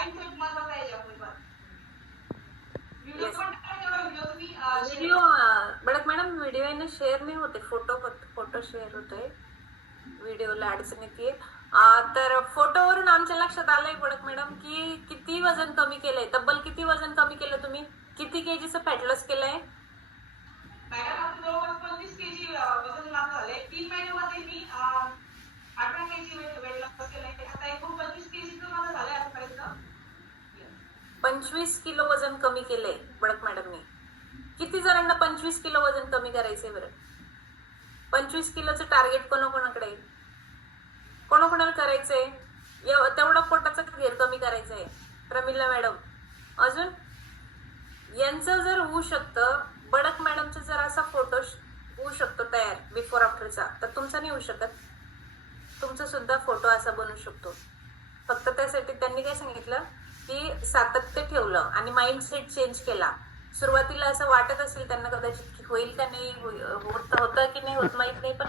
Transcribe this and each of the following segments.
Mindset महत्वाचा आहे याच्यामध्ये पण. व्हिडिओ बडक मॅडम व्हिडिओ आहे ना शेअर नाही होते, फोटो शेअर होतोय, व्हिडिओला अडचण येते. तर फोटोवरून आमच्या लक्षात आलंय बडक मॅडम की किती वजन कमी केलंय, तब्बल किती वजन कमी केलं तुम्ही, किती केजीचं फॅट लॉस केलंय? मॅडम आता जवळपास 25 केजी वजन लॉस झालंय. 3 महिन्यामध्ये मी 18 केजी वेट लॉस केलंय. आता एकूण 25 केजीचं माझं झालंय आतापर्यंत. 25 किलो वजन कमी केलंय बडक मॅडमनी. किती जणांना 25 किलो वजन कमी करायचंय बरं? 25 किलोचं टार्गेट कोणाकोणाकडे, कोणाकोणाला करायचंय? तेवढा पोटाचा घेर कमी करायचंय प्रमिला मॅडम. अजून यांचं जर होऊ शकतं, बडक मॅडमचं जर असा फोटो होऊ शकतो तयार बिफोर आफ्टरचा, तर तुमचा नाही होऊ शकत? तुमचा सुद्धा फोटो असा बनू शकतो. फक्त त्यासाठी त्यांनी काय सांगितलं की सातत्य ठेवलं आणि माइंडसेट चेंज केला. सुरुवातीला असं वाटत असेल त्यांना कदाचित की होईल का नाही, होतं की नाही होत माहित नाही, पण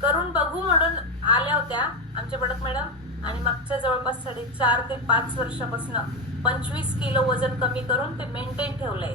करून बघू म्हणून आल्या होत्या आमच्या बडक मॅडम. आणि मागच्या जवळपास 4.5 ते 5 वर्षापासून 25 किलो वजन कमी करून ते मेंटेन ठेवलंय.